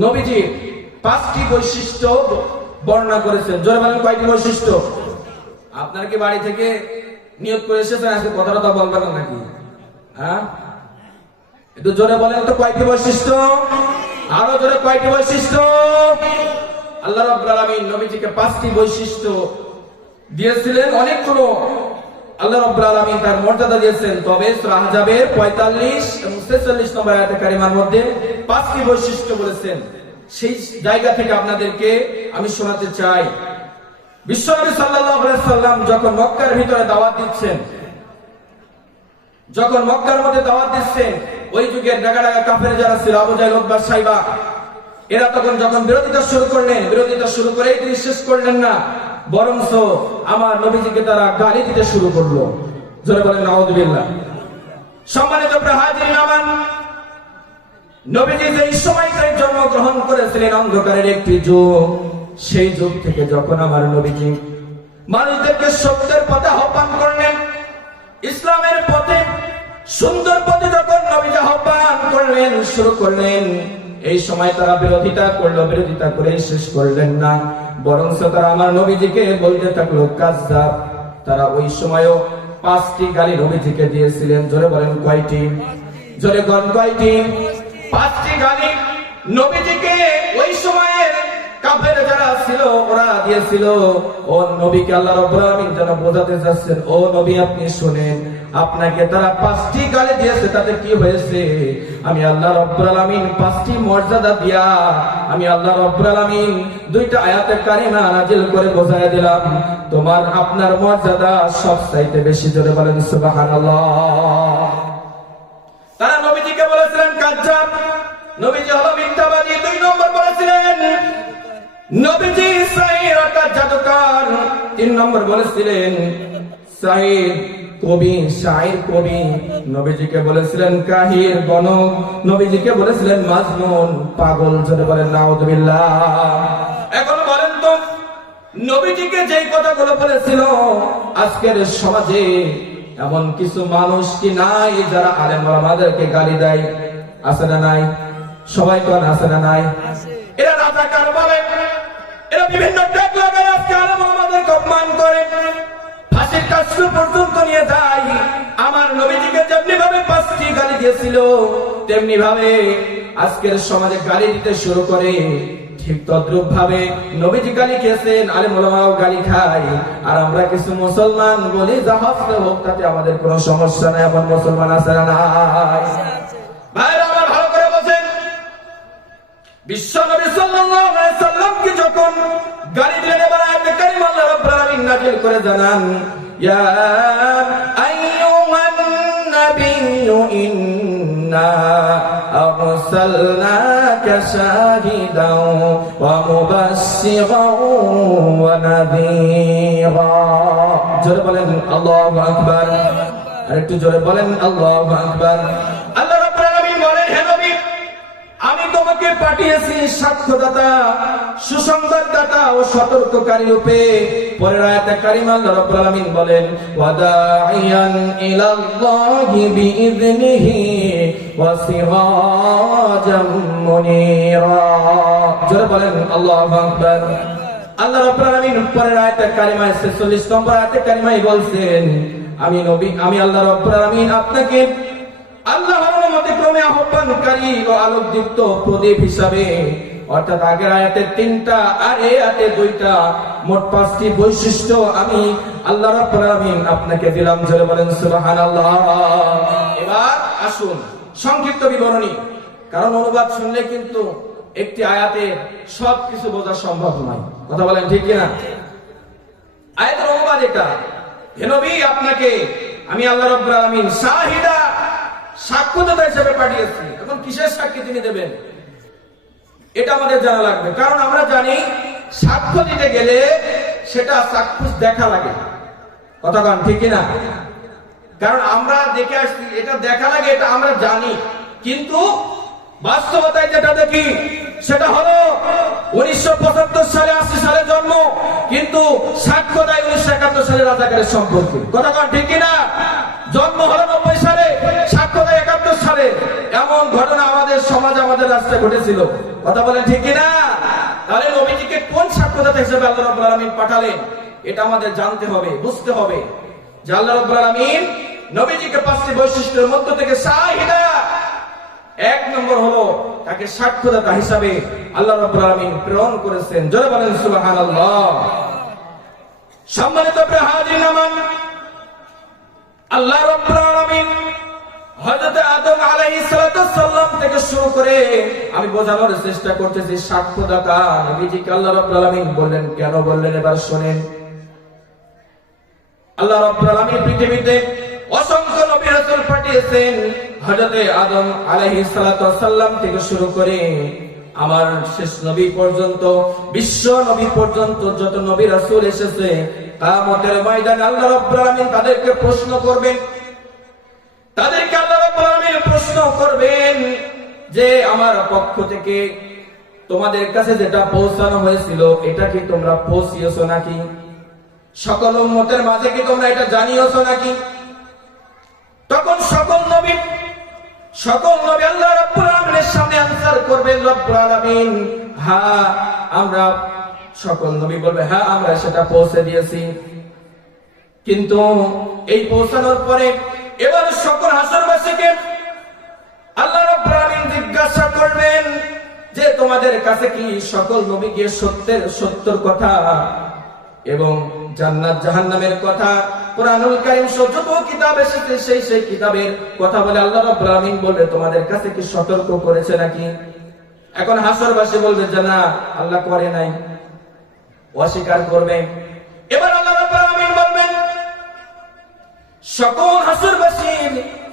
নবীজি 5টি বৈশিষ্ট্য বর্ণনা করেছেন। জোরে বলেন কয়টি বৈশিষ্ট্য? আপনার কি বাড়ি থেকে নিয়ত করে এসেছেন আজকে কথাটা তো বলবেন নাকি? হ্যাঁ, একটু জোরে বলেন তো কয়টি বৈশিষ্ট্য? আরো জোরে কয়টি বৈশিষ্ট্য? আল্লাহ রাব্বুল আলামিন নবীজিকে 5টি বৈশিষ্ট্য দিয়েছিলেন। অনেকগুলো আল্লাহ রাব্বুল আলামিন তার মর্যাদা দিয়েছেন, তবে সূরা আহজাবের 45 এবং 46 নম্বর আয়াতে কারিমার মধ্যে 5টি বৈশিষ্ট্য বলেছেন। সেই জায়গা থেকে আপনাদেরকে আমি শোনাতে চাই। বিশ্বনবী সাল্লাল্লাহু আলাইহি সাল্লাম যখন মক্কার ভিতরে দাওয়াত দিচ্ছেন, যখন মক্কার মধ্যে দাওয়াত দিচ্ছেন, ওই যুগের ডাগা ডাগা কাফের যারা ছিল, আবু জাহল, উতবা, সাইবা, এরা তখন যখন বিরোধিতা শুরু করলেন, বিরোধিতা শুরু করেই তিনি শেষ করলেন না, বরঞ্চ আমার নবীজিকে তারা গালি দিতে শুরু করলো। জোরে বলেন নাউযুবিল্লাহ। সম্মানিত হাজিরিন আমার, নবীজি যেই সময়টায় জন্মগ্রহণ করেছিলেন অন্ধকারের একটি যুগ, সেই যুগ থেকে যখন আমার নবীজি মানুষদেরকে সত্যের পথে আহ্বান করলেন, ইসলামের পথে, সুন্দর পথে যখন নবীজি আহ্বান করলেন, শুরু করলেন, এই সময় তারা বিরোধিতা করলো, বিরোধিতা করে শেষ করলেন না, বরঞ্চ তারা আমার নবীজিকে বলতে থাকলো কাযযাব। তারা ওই সময়ও 5টি গালি নবীজিকে দিয়েছিলেন। জোরে বলেন কয়টি? জোরে বলেন কয়টি? 5টি গালি নবীজিকে ওই সময়ের কাফের যারা ছিল ওরা দিয়েছিল। ও নবীকে আল্লাহ রাব্বুল আলামিন যেন বোঝাতে যাচ্ছেন, ও নবী আপনি শুনেন, আপনাকে তারা 5টি গালি দিয়েছে, তাতে কি হয়েছে? আমি আল্লাহ রাব্বুল আলামিন 5টি মর্যাদা দিয়া আমি আল্লাহ রাব্বুল আলামিন 2টা আয়াতে কারিমা নাযিল করে বোঝায় দিলাম, তোমার আপনার মর্যাদা সবচাইতে বেশি। জোরে বলেন সুবহানাল্লাহ। তারা নবীজিকে বলেছিলেন কাযযাব, নবীজি হলো মিথ্যাবাদী। 2 নম্বর বলেছিলেন নবীজি সাহির অর্থাৎ জাদুকর। 3 নম্বর বলেছিলেন সাহির কবি, শায়ের কবি। নবীজিকে বলেছিলেন কাহির, গণক। নবীজিকে বলেছিলেন মাজনুন, পাগল। জোরে বলেন নাউযুবিল্লাহ। এখন বলেন তো, নবীজিকে যেই কথাগুলো বলেছিল, আজকের সমাজে এমন কিছু মানুষ কি নাই যারা আলেম ওলামাদেরকে গালি দেয়? আছে না নাই? সবাই কোন আছে না নাই? এরা রাজাকার বলে, এরা বিভিন্ন ট্যাগ লাগায় আজকে আলেম ওলামাদেরকে অপমান করে, ফাঁসির কাস্ট পর্যন্ত নিয়ে যায়। আমার নবীজিকে যেমনি ভাবে 5টি গালি দিয়েছিল, তেমনি ভাবে আজকের সমাজে গালি দিতে শুরু করে। ঠিক তদ্রূপ ভাবে নবীজি গালি খেয়েছেন, আলেম ওলামাও গালি খায়, আর আমরা কিছু মুসলমান বলি যা হচ্ছে হোক, তাতে আমাদের কোনো সমস্যা নাই। এমন মুসলমান আছে না নাই? ভাইরা আমার ভালো করে বোঝেন, বিশ্বনবী সাল্লাল্লাহু আলাইহি সাল্লামকে যখন গালি দিলেন, এবার আয়াতে কারিমা আল্লাহ রাব্বুল আলামিন নাযিল করে জানান, ইয়া আইয়ুহান নাবিয়্যু ইন্না আরসালনাকা শাহিদাও ওয়া মুবাশশিরাও ওয়া নাযীরা। জোরে বলেন আল্লাহু আকবার। আরেকটু জোরে বলেন আল্লাহু আকবার। আল্লাহ রাব্বুল আলামিন বলেন, হে নবী, আমি তোমাকে পাঠিয়েছি সাক্ষ্যদাতা, সুসংবাদদাতা ও সতর্ককারী রূপে। পরের আয়াতে কারিমা আল্লাহ রাব্বুল আলামিন বলেন, ওয়াদাইয়ান ইলাল্লাহি বিইযনিহি ওয়া সিরাজাম মুনীরা। জোরে বলেন আল্লাহু আকবার। আল্লাহ রাব্বুল আলামিন পরের আয়াতে কারিমায় 46 নম্বর আয়াতে কারিমায় বলছেন, আমি নবী, আমি আল্লাহ রাব্বুল আলামিন আপনাকে আল্লাহর রহমতে ক্রমে আহ্বানকারী ও আলোকযুক্ত প্রদীপ হিসাবে, অর্থাৎ আগের আয়াতে 3টা আর এই আয়াতে 2টা, মোট 5টি বৈশিষ্ট্য আমি আল্লাহ রাব্বুল আলামিন আপনাকে দিলাম। জোরে বলেন সুবহানাল্লাহ। এবার আসুন সংক্ষিপ্ত বিবরণী, কারণ অনুবাদ শুনলে কিন্তু একটি আয়াতে সবকিছু বোঝা সম্ভব নয়। কথা বলেন ঠিক কিনা? আয়াতের অনুবাদ এটা, হে নবী, আপনাকে আমি আল্লাহ রাব্বুল আলামিন শাহিদা, সাক্ষ্যদাতা হিসেবে পাঠিয়েছি। এখন কিসের সাক্ষী তিনি দেবেন এটা আমাদের জানা লাগবে, কারণ আমরা জানি সাক্ষ্য দিতে গেলে সেটা চাক্ষুষ দেখা লাগে। কথা বলেন ঠিক কিনা? কারণ আমরা দেখে আসছি, এটা দেখা লাগে, এটা আমরা জানি, কিন্তু বাস্তবতায় যেটা দেখি সেটা হলো 1975 সালে 80 সালে জন্ম, কিন্তু সাক্ষ্য দেয় 1971 সালে রাজাকারের সম্পর্কে। কথা বলেন ঠিক কিনা? জন্ম হলো 90 সালে, সাক্ষ্য দেয় 71 সালে। এমন ঘটনা আমাদের সমাজে আমাদের রাস্তায় ঘটেছিল। কথা বলেন ঠিক কিনা? তাহলে নবীজিকে কোন সাক্ষ্যদাতা হিসেবে আল্লাহ রাব্বুল আলামিন পাঠালেন, এটা আমাদের জানতে হবে, বুঝতে হবে যে আল্লাহ রাব্বুল আলামিন নবীজিকে 5টি বৈশিষ্ট্যের মধ্য থেকে শাহিদা, 1 নম্বর হলো তাকে সাক্ষ্যদাতা হিসাবে আল্লাহ রাব্বুল আলামিন প্রেরণ করেছেন। জোরে বলেন সুবহানাল্লাহ। সম্মানিত প্রিয় হাজিরিন আমার, আল্লাহ রাব্বুল আলামিন হযরত আদম আলাইহিস সালাম থেকে শুরু করে আমি বোঝানোর চেষ্টা করতেছি সাক্ষ্যদাতা নবীজিকে আল্লাহ রাব্বুল আলামিন বললেন। কেন বললেন এবার শুনেন। আল্লাহ রাব্বুল আলামিন পৃথিবীতে অসংখ্য নবী রাসূল পাঠিয়েছেন। হযরত আদম আলাইহিস সালাম থেকে শুরু করে আমার শেষ নবী পর্যন্ত, বিশ্ব নবী পর্যন্ত যত নবী রাসূল এসেছে, কিয়ামতের ময়দানে আল্লাহ রাব্বুল আলামিন তাদেরকে প্রশ্ন করবেন। তাদেরকে আল্লাহ রাব্বুল আলামিন প্রশ্ন করবেন যে আমার পক্ষ থেকে তোমাদের কাছে যেটা পৌঁছানো হয়েছিল এটা কি তোমরা পৌঁছিয়েছো নাকি? সকল উম্মতের মাঝে কি তোমরা এটা জানিয়েছো নাকি? তখন সকল নবী আল্লাহ রাব্বুল আলামিনের সামনে আনসার করবেন, রব্বুল আলামিন হ্যাঁ, আমরা সকল নবী বলবে হ্যাঁ আমরা সেটা পৌঁছে দিয়েছি। কিন্তু এই পৌঁছানোর পরে এবার সকল হাসরবাসীকে আল্লাহ রাব্বুল আলামিন জিজ্ঞাসা করবেন যে তোমাদের কাছে কি সকল নবী গিয়ে সত্যের কথা এবং জান্নাত জাহান্নামের কথা, কুরআনুল কারীম যত কিতাব এসেছে সেই কিতাবের কথা বলে আল্লাহ রাব্বুল আলামিন বলবে তোমাদের কাছে কি সতর্ক করেছে নাকি? এখন হাসরবাসী বলবে যে না, আল্লাহ করে নাই, অস্বীকার করবে। এবার আল্লাহ রাব্বুল আলামিন বলবেন সকল হাসরবাসী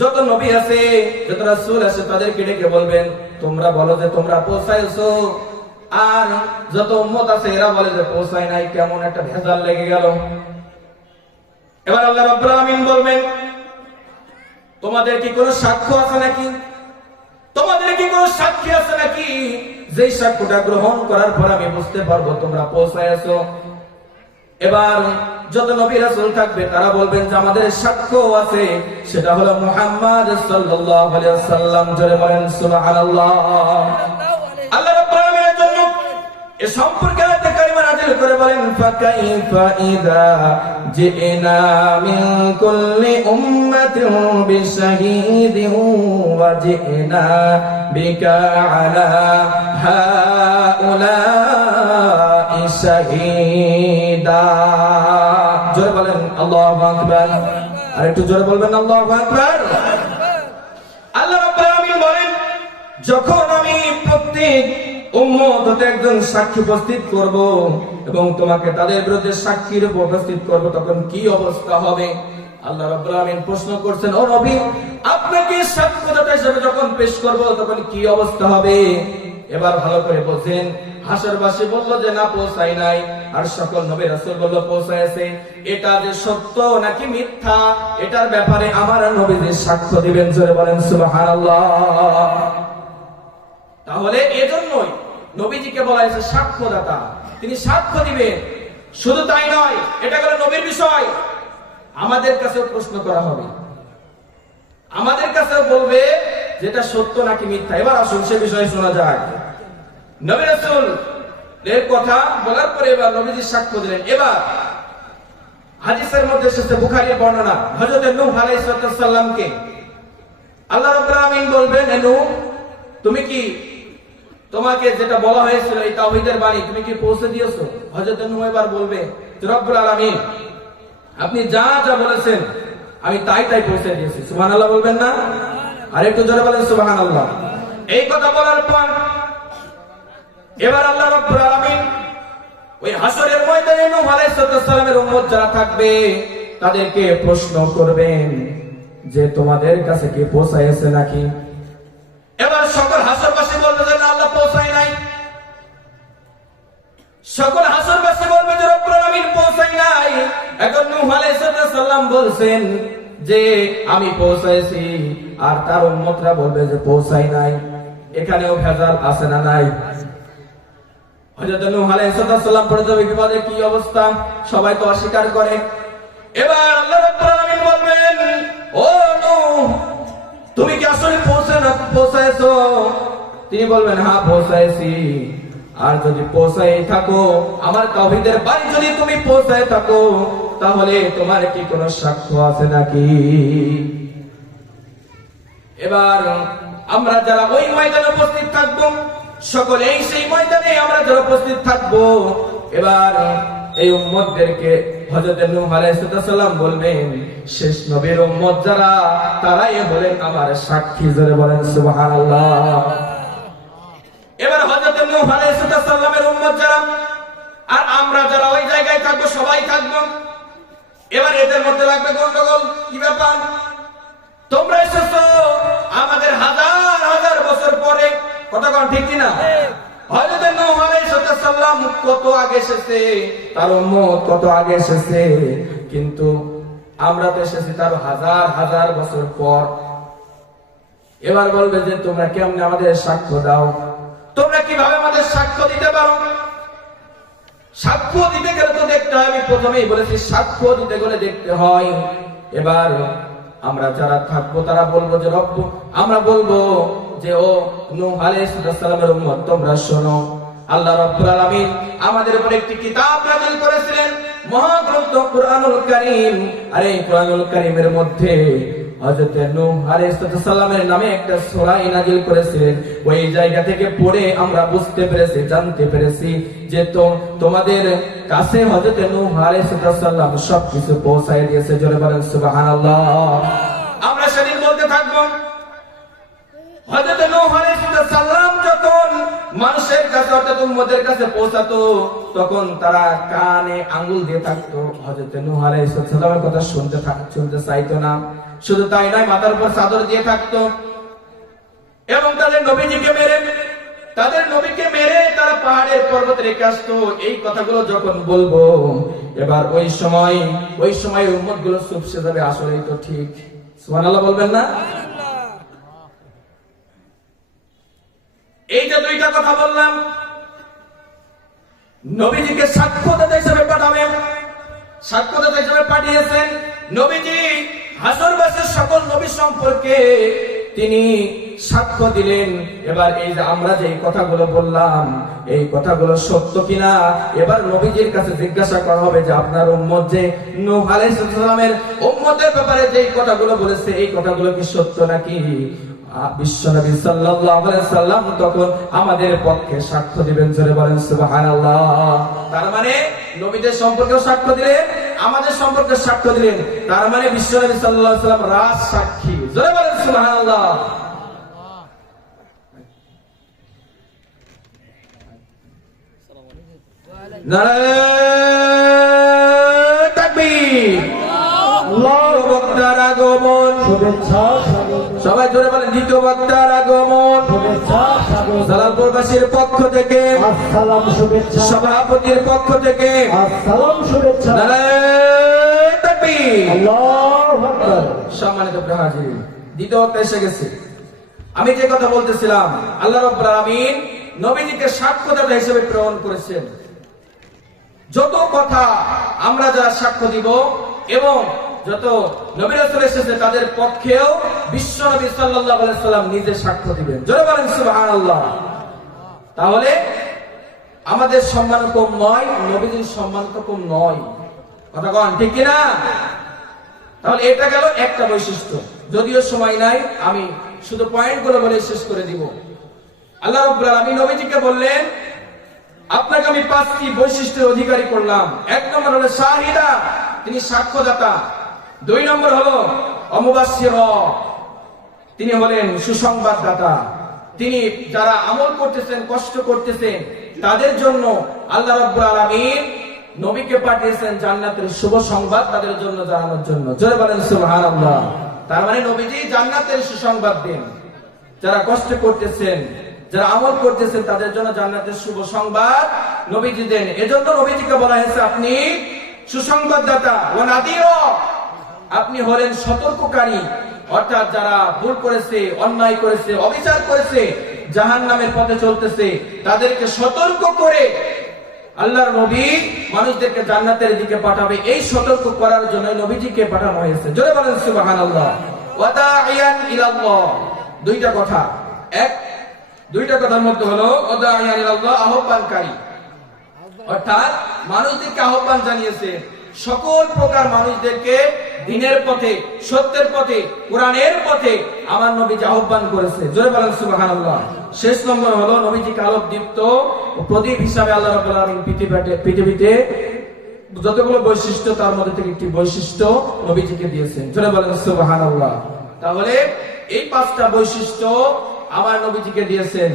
যত নবী আছে, যত রাসূল আছে তাদেরকে ডেকে বলবেন তোমরা বলো যে তোমরা পৌঁছাইছো, আর যত উম্মত আছে এরা বলে যে পৌঁছায় নাই, কেমন একটা ভেজাল লেগে গেল। এবার আল্লাহ রাব্বুল আলামিন বলবেন তোমাদের কি কোনো সাক্ষ্য আছে নাকি? তোমাদের কি কোনো সাক্ষী আছে নাকি যেই সাক্ষ্যটা গ্রহণ করার পর আমি বুঝতে পারবো তোমরা পৌঁছায়ছো? এবার যত নবী রাসূল থাকবে তারা বলবেন যে আমাদের সাক্ষ্য আছে, সেটা হলো মুহাম্মদ সাল্লাল্লাহু আলাইহি ওয়াসাল্লাম। জোরে বলেন সুবহানাল্লাহ। আল্লাহ রাব্বুল আলামিনের জন্য এ সম্পর্কে আয়াত কারিমা নাযিল করে বলেন ফাকাইফা ইযা জিনা মিন কুল্লি উম্মাতিন বিশাহীদিন ওয়া জিনা বিকা আলা হাউলাই শাহীদা। জোরে বলেন আল্লাহু আকবার। আর একটু জোরে বলবেন আল্লাহু আকবার। আল্লাহ রাব্বুল আলামিন বলেন যখন আমি প্রত্যেক উম্মত হতে একজন সাক্ষী উপস্থিত করব এবং তোমাকে তাদের বিরুদ্ধে সাক্ষীর উপস্থিত করব, তখন কি অবস্থা হবে? আল্লাহ রাব্বুল আলামিন প্রশ্ন করছেন ও নবী আপনাকে সাক্ষ্যদাতা হিসেবে যখন পেশ করব তখন কি অবস্থা হবে? এবার ভালো করে বোঝেন। হাসরবাসী বলল যে না পৌঁছাই নাই, আর সকল নবী রাসূল বলল পৌঁছায়ছে। এটা যে সত্য নাকি মিথ্যা এটার ব্যাপারে আমার নবীজি সাক্ষ্য দিবেন। জোরে বলেন সুবহানাল্লাহ। তাহলে এজন্যই নবীজিকে বলা হয়েছে সাক্ষ্যদাতা, তিনি সাক্ষ্য দিবেন। শুধু তাই নয়, এটা গেল নবীর বিষয়, আমাদের কাছেও প্রশ্ন করা হবে, আমাদের কাছেও বলবে যেটা সত্য নাকি মিথ্যা। এবার আসুন সে বিষয়ে শোনা যায়। নবী রাসূল এর কথা বলার পরে এবার নবীজি সাক্ষ্য দিলেন। এবার হাদিসের মধ্যে এসেছে, বুখারীর বর্ণনা, হযরত নূহ আলাইহিস সালামকে আল্লাহ রাব্বুল আলামিন বলবেন নূহ তুমি কি তোমাকে যেটা বলা হয়েছিল এই তাওহীদের বাণী তুমি কি পৌঁছে দিয়েছো? হযরত নূহ এবার বলবে রব্বুল আলামিন আপনি যা যা বলেছেন আমি তাই পৌঁছে দিয়েছি। সুবহানাল্লাহ বলবেন না? আর একটু জোরে বলেন সুবহানাল্লাহ। এই কথা বলার পর এবার আল্লাহ রাব্বুল আলামিন ওই হাসরের ময়দানে নূহ আলাইহিস সালামের উম্মত যারা থাকবে তাদেরকে প্রশ্ন করবেন যে তোমাদের কাছে কি পৌঁছায়ছে নাকি? এবার সকল হাসরবাসী বলবে যে না আল্লাহ পৌঁছায় নাই। সকল হাসরবাসী বলবে যে রব্বুল আলামিন পৌঁছায় নাই। এখন নূহ আলাইহিস সালাম বলছেন যে আমি পৌঁছাইছি, আর তার উম্মতরা বলবে যে পৌঁছায় নাই। এখানেও ভেজাল আছে না নাই? হযরত নূহ আলাইহিস সালাম পর্যন্ত বিপদের কি অবস্থা, সবাই তো অস্বীকার করে। এবার আল্লাহ রাব্বুল আলামিন বলবেন ও নূহ তুমি কি আসলে পৌঁছায়ছো? তিনি বলবেন হ্যাঁ পৌঁছাইছি। আর যদি পৌঁছাই থাকো, আমার তাওহীদের বাড়ি যদি তুমি পৌঁছায় থাকো, তাহলে তোমার কি কোনো সাক্ষ্য আছে নাকি? এবার আমরা যারা ওই ময়দানে উপস্থিত থাকবো, সকলেই সেই ময়দানে আমরা যারা উপস্থিত থাকবো, এবার এই উম্মতদেরকে হযরত নূহ আলাইহিস সালাম বলবেন, শেষ নবীর উম্মত যারা, তারাই বলেন আমার সাক্ষী। জোরে বলেন সুবহানাল্লাহ। এবার হযরত নূহ আলাইহিস সালামের উম্মত যারা আর আমরা যারা ওই জায়গায় থাকবো, সবাই থাকবো। এবার এদের মধ্যে লাগবে গন্ডগোল। কি ব্যাপার? তোমরা এসেছো আমাদের হাজার হাজার বছর পরে, কথা কোন ঠিক কিনা? হযরত নূহ আলাইহিস সালাম কত আগে এসেছে, তার উম্মত কত আগে এসেছে, কিন্তু আমরা তো এসেছি তার হাজার হাজার বছর পর। এবার বলবে যে তোমরা কেমনে আমাদের সাক্ষ্য দাও, তোমরা কিভাবে আমাদের সাক্ষ্য দিতে পারো? সাক্ষ্য দিতে গেলে তো দেখতে হয়, আমি প্রথমেই বলেছি সাক্ষ্য দিতে গেলে দেখতে হয়। এবার আমরা যারা থাকবো তারা বলবো যে রব্ব, আমরা বলবো যে ও নূহ আলাইহিস সালামের উম্মত, তোমরা শোনো, আল্লাহ রাব্বুল আলামিন আমাদের উপর একটি কিতাব নাযিল করেছিলেন, মহাগ্রন্থ কুরআনুল কারীম। আর এই কুরআনুল কারীমের মধ্যে হযরত নূহ আলাইহিস সালামের নামে একটা সূরা নাযিল করেছিলেন। ওই জায়গা থেকে পড়ে আমরা বুঝতে পেরেছি, জানতে পেরেছি যে তোমাদের কাছে হযরত নূহ আলাইহিস সালাম সবকিছু পৌঁছায় দিয়েছে। জোরে বলেন সুবহানাল্লাহ। আমরা সেদিন বলতে থাকবো হযরত নূহ আলাইহিস সালাম যখন মানুষের কাছে অর্থাৎ উম্মতের কাছে পৌঁছাতো, তখন তারা কানে আঙ্গুল দিয়ে থাকতো, হযরত নূহ আলাইহিস সালামের কথা শুনতে চাইতো না। শুধু তাই নয়, মাথার উপর চাদর দিয়ে থাকতো এবং তাদের নবীকে মেরে তারা পাহাড়ের পর্বতে রেখে আসতো। এই কথাগুলো যখন বলবো, এবার ওই সময় উম্মতগুলো চুপসে যাবে, আসলেই তো ঠিক। সুবহানাল্লাহ বলবেন না? এই যে দুইটা কথা বললাম, নবীজিকে সাক্ষ্যদাতা হিসেবে পাঠাবেন, সাক্ষ্যদাতা হিসেবে পাঠিয়েছেন। নবীজি হাসরবাসের সকল নবী সম্পর্কে তিনি সাক্ষ্য দিলেন। এবার এই যে আমরা যে কথাগুলো বললাম, এই কথাগুলো সত্য কিনা এবার নবীজির কাছে জিজ্ঞাসা করা হবে যে আপনার উম্মত যে নূহ আলাইহিস সালামের উম্মতের ব্যাপারে যে কথাগুলো বলেছে, এই কথাগুলো কি সত্য নাকি? বিশ্বনবী সাল্লাল্লাহু আলাইহি সাল্লাম তখন আমাদের পক্ষে সাক্ষ্য দিবেন। জোরে বলেন সুবহানাল্লাহ। তার মানে নবীদের সম্পর্কেও সাক্ষ্য দিলেন, আমাদের সম্পর্কে সাক্ষ্য দিলেন। তার মানে বিশ্বনবী সাল্লাল্লাহু আলাইহি সাল্লাম রাজ সাক্ষী। জোরে বলেন সুবহানাল্লাহ। নারায়ে তাকবীর। আল্লাহু আকবার। আগমন, শুভেচ্ছা, সবাই জোরে বলেন দ্বিতীয় বক্তার আগমন, শুভেচ্ছা, জালালপুরবাসীর পক্ষ থেকে আসসালাম, শুভেচ্ছা, সভাপতির পক্ষ থেকে আসসালাম, শুভেচ্ছা। নারায়ে তাকবীর। আল্লাহু আকবার। সম্মানিত হাজির, দ্বিতীয় বক্তা এসে গেছে। আমি যে কথা বলতেছিলাম, আল্লাহ রাব্বুল আলামিন নবীজিকে সাক্ষ্যদাতা হিসেবে প্রেরণ করেছেন। যত কথা আমরা যারা সাক্ষ্য দিব এবং যত নবী রাসূল এসেছে তাদের পক্ষেও বিশ্বনবী সাল্লাল্লাহু আলাইহি সাল্লাম নিজে সাক্ষ্য দিবেন। জোরে বলেন সুবহানাল্লাহ। তাহলে আমাদের সম্মান কম নয়, নবীজির সম্মান তো কম নয়। কথা কোন ঠিক কি না? তাহলে এটা গেল একটা বৈশিষ্ট্য। যদিও সময় নাই, আমি শুধু পয়েন্টগুলো বলে শেষ করে দিব। আল্লাহ রাব্বুল আলামিন নবীজিকে বললেন, আপনাকে আমি 5টি বৈশিষ্ট্যের অধিকারী করলাম। 1 নম্বর হলো শাহিদা, তিনি সাক্ষ্যদাতা। 2 নম্বর হলো অমুবাশশির, তিনি হলেন সুসংবাদদাতা। তিনি যারা আমল করতেছেন, কষ্ট করতেছেন, তাদের জন্য আল্লাহ রাব্বুল আলামিন নবীকে পাঠিয়েছেন জান্নাতের শুভ সংবাদ তাদের জন্য জানানোর জন্য। জোরে বলেন সুবহানাল্লাহ। তার মানে নবীজি জান্নাতের সুসংবাদ দেন। যারা কষ্ট করতেছেন, যারা আমল করতেছেন, তাদের জন্য জান্নাতের শুভ সংবাদ নবীজি দেন। এজন্য নবীজিকে বলা হয়েছে আপনি সুসংবাদদাতা, ওয়া নাদির, আপনি হলেন সতর্ককারী। অর্থাৎ যারা ভুল করেছে, অন্যায় করেছে, অবিচার করেছে, জাহান্নামের পথে চলতেছে, তাদেরকে সতর্ক করে আল্লাহর নবী মানুষদেরকে জান্নাতের দিকে পাঠাবে। এই সতর্ক করার জন্য নবীজিকে পাঠানো হয়েছে। জোরে বলেন সুবহানাল্লাহ। ওয়া দাঈয়ান ইলাল্লাহ। দুইটা কথা, দুইটা কথার মধ্যে হলো ওয়া দাঈয়ান ইলাল্লাহ, আহ্বানকারী, অর্থাৎ মানুষদেরকে আহ্বান জানিয়েছে, সকল প্রকার মানুষদেরকে দ্বীনের পথে, সত্যের পথে, কোরআনের পথে আমার নবীজি আহ্বান করেছে। জোরে বলেন সুবহানাল্লাহ। শেষ নম্বর হলো নবীজিকে আলোকদীপ্ত ও প্রদীপ হিসাবে আল্লাহ রাব্বুল আলামিন পৃথিবীতে যতগুলো বৈশিষ্ট্য তার মধ্যে থেকে একটি বৈশিষ্ট্য নবীজিকে দিয়েছেন। জোরে বলেন সুবহানাল্লাহ। তাহলে এই পাঁচটা বৈশিষ্ট্য আমার নবীজিকে দিয়েছেন।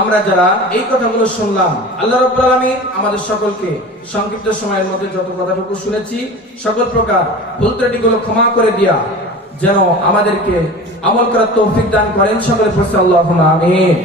আমরা যারা এই কথাগুলো শুনলাম, আল্লাহ রাব্বুল আলামিন আমাদের সকলকে সংক্ষিপ্ত সময়ের মধ্যে যত কথাটুকু শুনেছি সকল প্রকার ভুল ত্রুটিগুলো ক্ষমা করে দিয়া যেন আমাদেরকে আমল করার তৌফিক দান করেন। সকলে পড়ছে আল্লাহুম্মা আমিন।